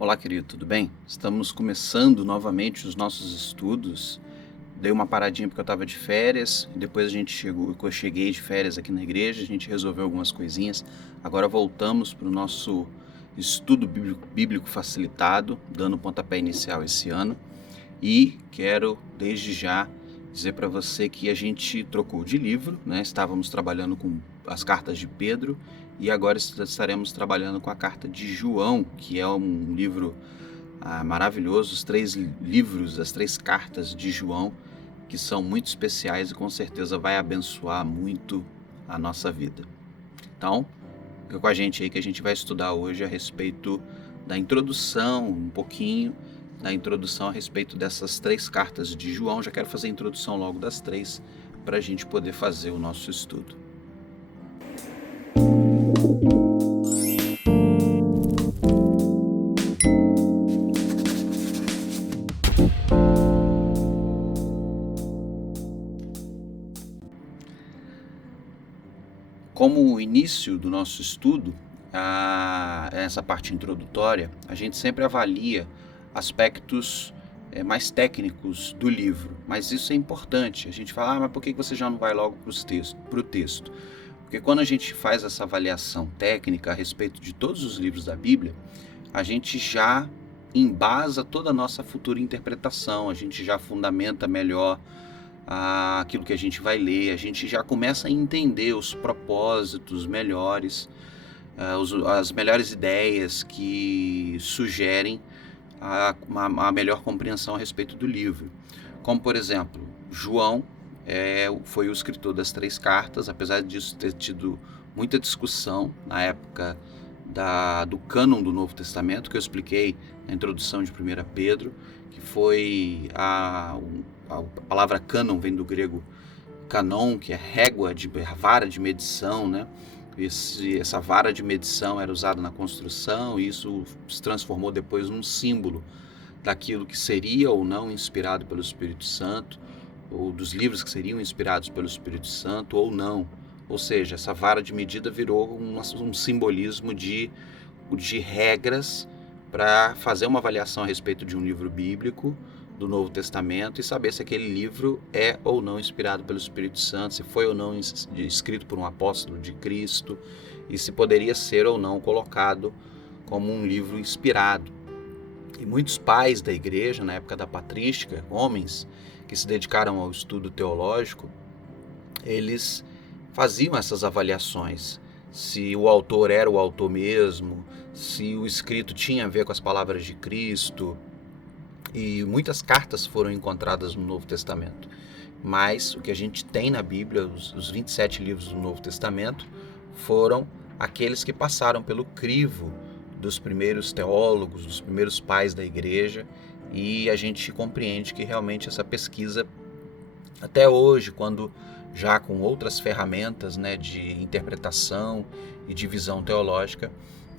Olá, querido, tudo bem? Estamos começando novamente os nossos estudos. Dei uma paradinha porque eu estava de férias, depois eu cheguei de férias aqui na igreja, a gente resolveu algumas coisinhas. Agora voltamos para o nosso estudo bíblico facilitado, dando pontapé inicial esse ano. E quero, desde já, dizer para você que a gente trocou de livro, né? Estávamos trabalhando com as cartas de Pedro e agora estaremos trabalhando com a carta de João, que é um livro maravilhoso, os 3 livros, as 3 cartas de João, que são muito especiais e com certeza vai abençoar muito a nossa vida. Então, fica com a gente aí que a gente vai estudar hoje a respeito da introdução, um pouquinho da introdução a respeito dessas 3 cartas de João. Já quero fazer a introdução logo das 3 para a gente poder fazer o nosso estudo. Como o início do nosso estudo, essa parte introdutória, a gente sempre avalia aspectos mais técnicos do livro, mas isso é importante. A gente fala, mas por que você já não vai logo para o texto? Porque quando a gente faz essa avaliação técnica a respeito de todos os livros da Bíblia, a gente já embasa toda a nossa futura interpretação, a gente já fundamenta melhor aquilo que a gente vai ler, a gente já começa a entender os propósitos melhores, as melhores ideias que sugerem uma melhor compreensão a respeito do livro. Como, por exemplo, João foi o escritor das 3 cartas, apesar disso ter tido muita discussão na época do cânon do Novo Testamento, que eu expliquei na introdução de 1 Pedro, que foi a palavra cânon vem do grego canon, que é régua, vara de medição, né? Essa vara de medição era usada na construção e isso se transformou depois num símbolo daquilo que seria ou não inspirado pelo Espírito Santo, ou dos livros que seriam inspirados pelo Espírito Santo ou não. Ou seja, essa vara de medida virou um simbolismo de regras para fazer uma avaliação a respeito de um livro bíblico do Novo Testamento e saber se aquele livro é ou não inspirado pelo Espírito Santo, se foi ou não escrito por um apóstolo de Cristo e se poderia ser ou não colocado como um livro inspirado. E muitos pais da igreja, na época da patrística, homens que se dedicaram ao estudo teológico, eles faziam essas avaliações. Se o autor era o autor mesmo, se o escrito tinha a ver com as palavras de Cristo. E muitas cartas foram encontradas no Novo Testamento. Mas o que a gente tem na Bíblia, os 27 livros do Novo Testamento, foram aqueles que passaram pelo crivo dos primeiros teólogos, dos primeiros pais da igreja, e a gente compreende que realmente essa pesquisa, até hoje, quando já com outras ferramentas, né, de interpretação e de visão teológica,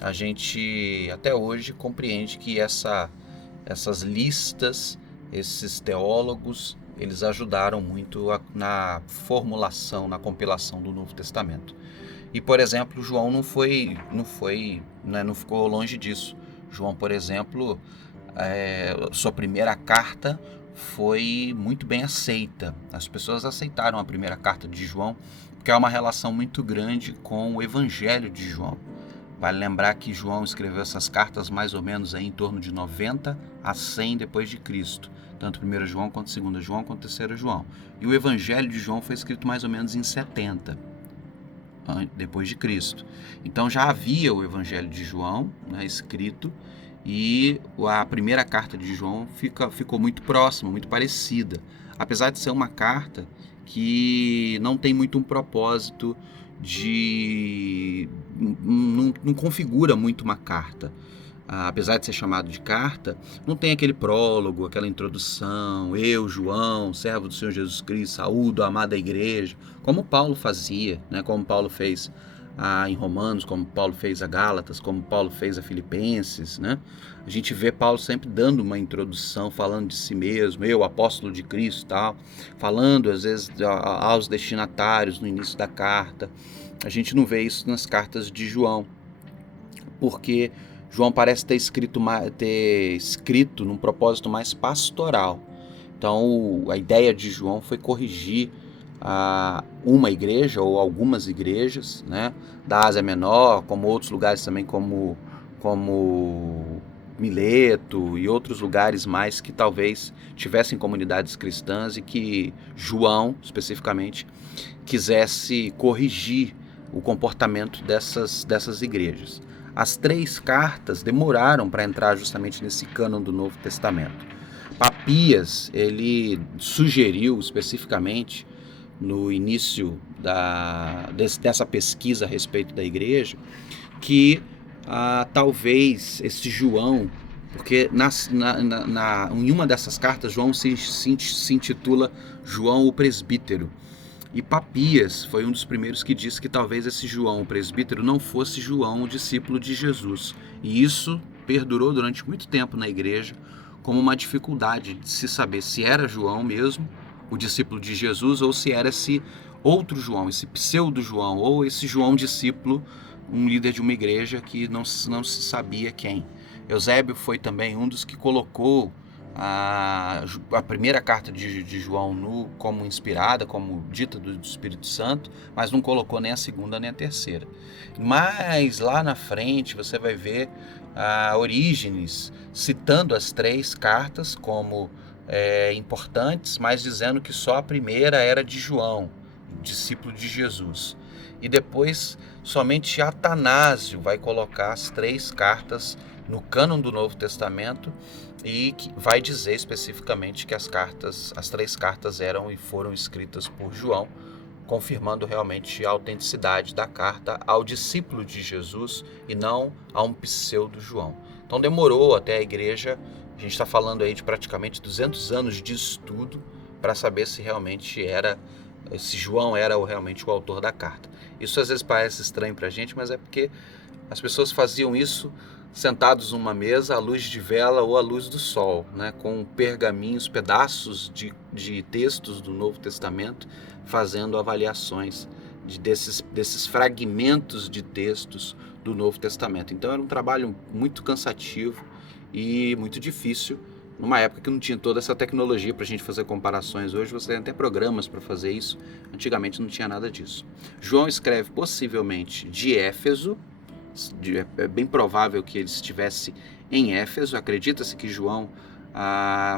a gente até hoje compreende que essas listas, esses teólogos, eles ajudaram muito na formulação, na compilação do Novo Testamento. E, por exemplo, João não ficou longe disso. João, por exemplo, sua primeira carta foi muito bem aceita. As pessoas aceitaram a primeira carta de João, porque é uma relação muito grande com o Evangelho de João. Vale lembrar que João escreveu essas cartas mais ou menos aí em torno de 90 a 100 depois de Cristo. Tanto 1 João, quanto 2 João, quanto 3 João. E o Evangelho de João foi escrito mais ou menos em 70 depois de Cristo. Então já havia o Evangelho de João, né, escrito, e a primeira carta de João ficou muito próxima, muito parecida. Apesar de ser uma carta que não tem muito um propósito não configura muito uma carta. Apesar de ser chamado de carta, não tem aquele prólogo, aquela introdução, eu, João, servo do Senhor Jesus Cristo, saúdo a amada igreja, como Paulo fazia, né? Como Paulo fez em Romanos, como Paulo fez a Gálatas, como Paulo fez a Filipenses, né? A gente vê Paulo sempre dando uma introdução, falando de si mesmo, eu, apóstolo de Cristo, tal, falando às vezes aos destinatários no início da carta. A gente não vê isso nas cartas de João, porque João parece ter escrito num propósito mais pastoral. Então, a ideia de João foi corrigir uma igreja ou algumas igrejas, né, da Ásia Menor, como outros lugares também, como Mileto e outros lugares mais que talvez tivessem comunidades cristãs e que João, especificamente, quisesse corrigir o comportamento dessas igrejas. As 3 cartas demoraram para entrar justamente nesse cânon do Novo Testamento. Papias, ele sugeriu especificamente no início dessa pesquisa a respeito da igreja que talvez esse João, porque em uma dessas cartas João se intitula João o Presbítero, e Papias foi um dos primeiros que disse que talvez esse João o Presbítero não fosse João o discípulo de Jesus, e isso perdurou durante muito tempo na igreja como uma dificuldade de se saber se era João mesmo, o discípulo de Jesus, ou se era esse outro João, esse pseudo João, ou esse João discípulo, um líder de uma igreja que não se sabia quem. Eusébio foi também um dos que colocou a primeira carta de João como inspirada, como dita do Espírito Santo, mas não colocou nem a segunda nem a terceira. Mas lá na frente você vai ver Orígenes citando as 3 cartas como importantes, mas dizendo que só a primeira era de João, discípulo de Jesus. E depois somente Atanásio vai colocar as 3 cartas no cânon do Novo Testamento e que vai dizer especificamente que as 3 cartas eram e foram escritas por João, confirmando realmente a autenticidade da carta ao discípulo de Jesus e não a um pseudo João. Então demorou até a igreja, a gente está falando aí de praticamente 200 anos de estudo para saber se realmente esse João era realmente o autor da carta. Isso às vezes parece estranho para a gente, mas é porque as pessoas faziam isso sentados numa mesa à luz de vela ou à luz do sol, né, com pergaminhos, pedaços de textos do Novo Testamento, fazendo avaliações desses fragmentos de textos do Novo Testamento. Então era um trabalho muito cansativo e muito difícil, numa época que não tinha toda essa tecnologia para a gente fazer comparações. Hoje você tem até programas para fazer isso, antigamente não tinha nada disso. João escreve possivelmente de Éfeso, é bem provável que ele estivesse em Éfeso. Acredita-se que João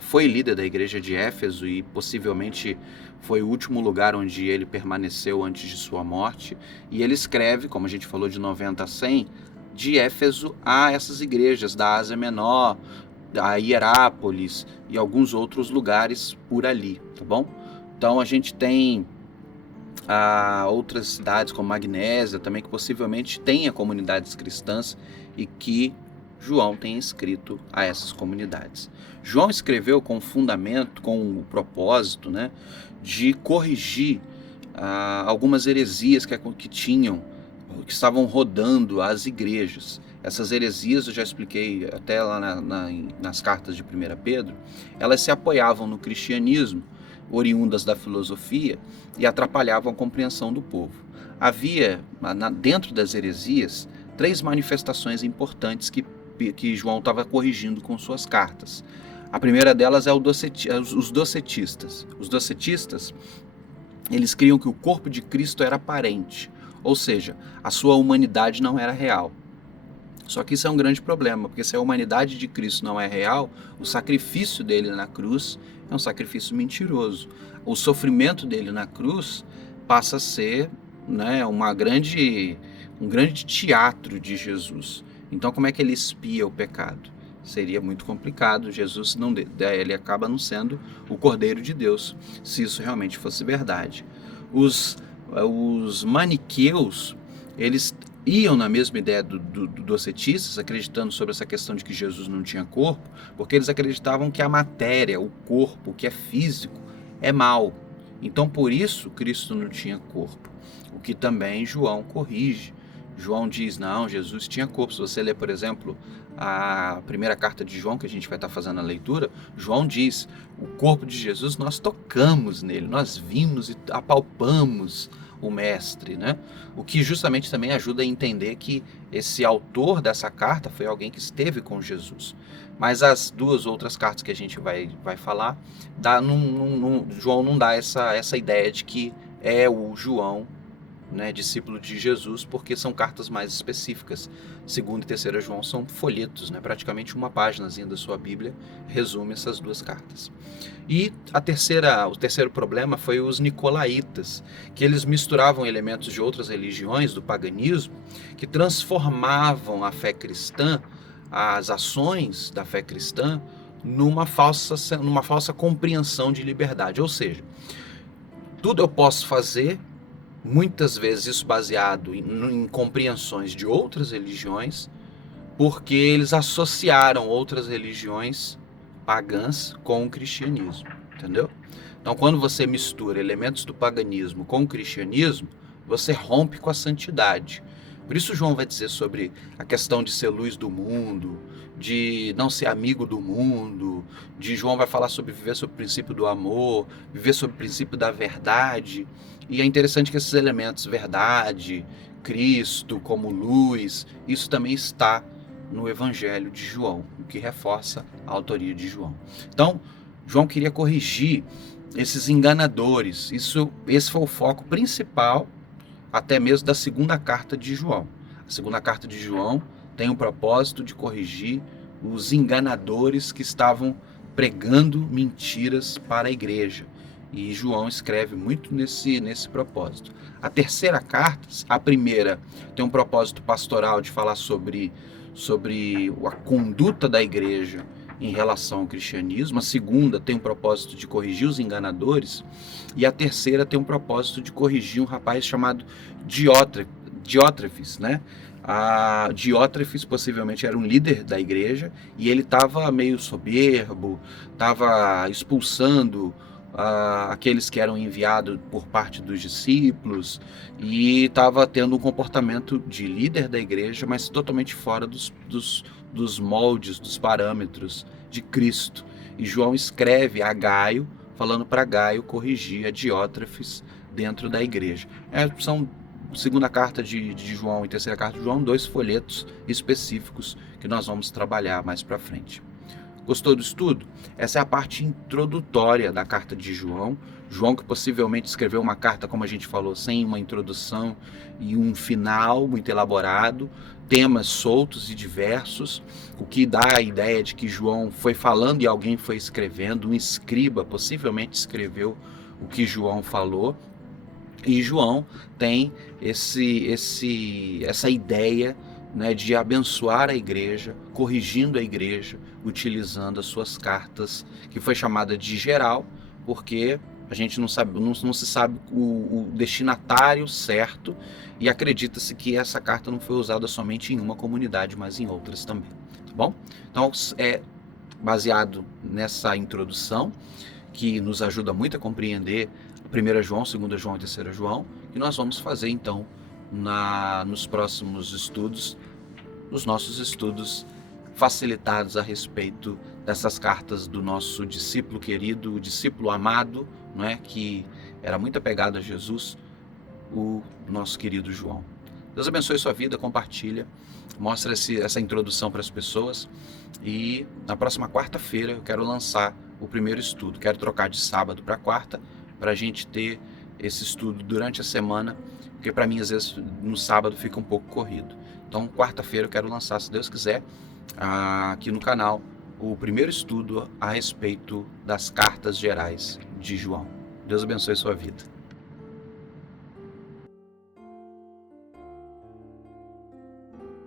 foi líder da igreja de Éfeso e possivelmente foi o último lugar onde ele permaneceu antes de sua morte. E ele escreve, como a gente falou, de 90 a 100, de Éfeso a essas igrejas da Ásia Menor, da Hierápolis e alguns outros lugares por ali, tá bom? Então a gente tem outras cidades como Magnésia também, que possivelmente tenha comunidades cristãs e que João tenha escrito a essas comunidades. João escreveu com fundamento, com o propósito, né, de corrigir algumas heresias que estavam rodando as igrejas. Essas heresias, eu já expliquei até lá nas cartas de 1 Pedro, elas se apoiavam no cristianismo, oriundas da filosofia, e atrapalhavam a compreensão do povo. Havia, dentro das heresias, 3 manifestações importantes que João estava corrigindo com suas cartas. A primeira delas é os docetistas. Os docetistas, eles criam que o corpo de Cristo era aparente, ou seja, a sua humanidade não era real. Só que isso é um grande problema, porque se a humanidade de Cristo não é real, o sacrifício dele na cruz é um sacrifício mentiroso. O sofrimento dele na cruz passa a ser, né, um grande teatro de Jesus. Então como é que ele expia o pecado? Seria muito complicado. Jesus ele acaba não sendo o Cordeiro de Deus, se isso realmente fosse verdade. Os maniqueus, eles iam na mesma ideia dos docetistas, acreditando sobre essa questão de que Jesus não tinha corpo, porque eles acreditavam que a matéria, o corpo, o que é físico, é mal. Então, por isso, Cristo não tinha corpo, o que também João corrige. João diz, não, Jesus tinha corpo. Se você ler, por exemplo, a primeira carta de João, que a gente vai estar fazendo a leitura, João diz, o corpo de Jesus nós tocamos nele, nós vimos e apalpamos o mestre, né? O que justamente também ajuda a entender que esse autor dessa carta foi alguém que esteve com Jesus. Mas as duas outras cartas que a gente vai falar, João não dá essa ideia de que é o João, né, discípulo de Jesus, porque são cartas mais específicas. Segunda e terceira João são folhetos, né, praticamente uma páginazinha da sua Bíblia resume essas duas cartas. E o terceiro problema foi os nicolaítas, que eles misturavam elementos de outras religiões, do paganismo, que transformavam a fé cristã, as ações da fé cristã, numa falsa compreensão de liberdade. Ou seja, tudo eu posso fazer, muitas vezes isso baseado em compreensões de outras religiões, porque eles associaram outras religiões pagãs com o cristianismo, entendeu? Então, quando você mistura elementos do paganismo com o cristianismo, você rompe com a santidade. Por isso João vai dizer sobre a questão de ser luz do mundo, de não ser amigo do mundo, João vai falar sobre viver sob o princípio do amor, viver sob o princípio da verdade. E é interessante que esses elementos, verdade, Cristo como luz, isso também está no Evangelho de João, o que reforça a autoria de João. Então, João queria corrigir esses enganadores. Esse foi o foco principal, até mesmo da segunda carta de João. A segunda carta de João tem o propósito de corrigir os enganadores que estavam pregando mentiras para a igreja. E João escreve muito nesse propósito. A terceira carta, a primeira, tem um propósito pastoral de falar sobre a conduta da igreja em relação ao cristianismo. A segunda tem um propósito de corrigir os enganadores. E a terceira tem um propósito de corrigir um rapaz chamado Diótrefes, né? Diótrefes possivelmente era um líder da igreja e ele estava meio soberbo, estava expulsando aqueles que eram enviados por parte dos discípulos e estava tendo um comportamento de líder da igreja, mas totalmente fora dos moldes, dos parâmetros de Cristo. E João escreve a Gaio, falando para Gaio corrigir a Diótrefes dentro da igreja. São segunda carta de João e terceira carta de João, 2 folhetos específicos que nós vamos trabalhar mais para frente. Gostou do estudo? Essa é a parte introdutória da carta de João. João que possivelmente escreveu uma carta, como a gente falou, sem uma introdução e um final muito elaborado, temas soltos e diversos, o que dá a ideia de que João foi falando e alguém foi escrevendo, um escriba possivelmente escreveu o que João falou. E João tem essa ideia, né, de abençoar a igreja, corrigindo a igreja, utilizando as suas cartas, que foi chamada de geral, porque a gente não se sabe o destinatário certo, e acredita-se que essa carta não foi usada somente em uma comunidade, mas em outras também, tá bom? Então é baseado nessa introdução, que nos ajuda muito a compreender 1 João, 2 João e 3 João, que nós vamos fazer então nos próximos estudos, nos nossos estudos facilitados a respeito dessas cartas do nosso discípulo querido, o discípulo amado, não é, que era muito apegado a Jesus, o nosso querido João. Deus abençoe sua vida, compartilha, mostra essa introdução para as pessoas, e na próxima quarta-feira eu quero lançar o primeiro estudo. Quero trocar de sábado para quarta, para a gente ter esse estudo durante a semana, porque para mim às vezes no sábado fica um pouco corrido. Então quarta-feira eu quero lançar, se Deus quiser, aqui no canal, o primeiro estudo a respeito das cartas gerais de João. Deus abençoe sua vida.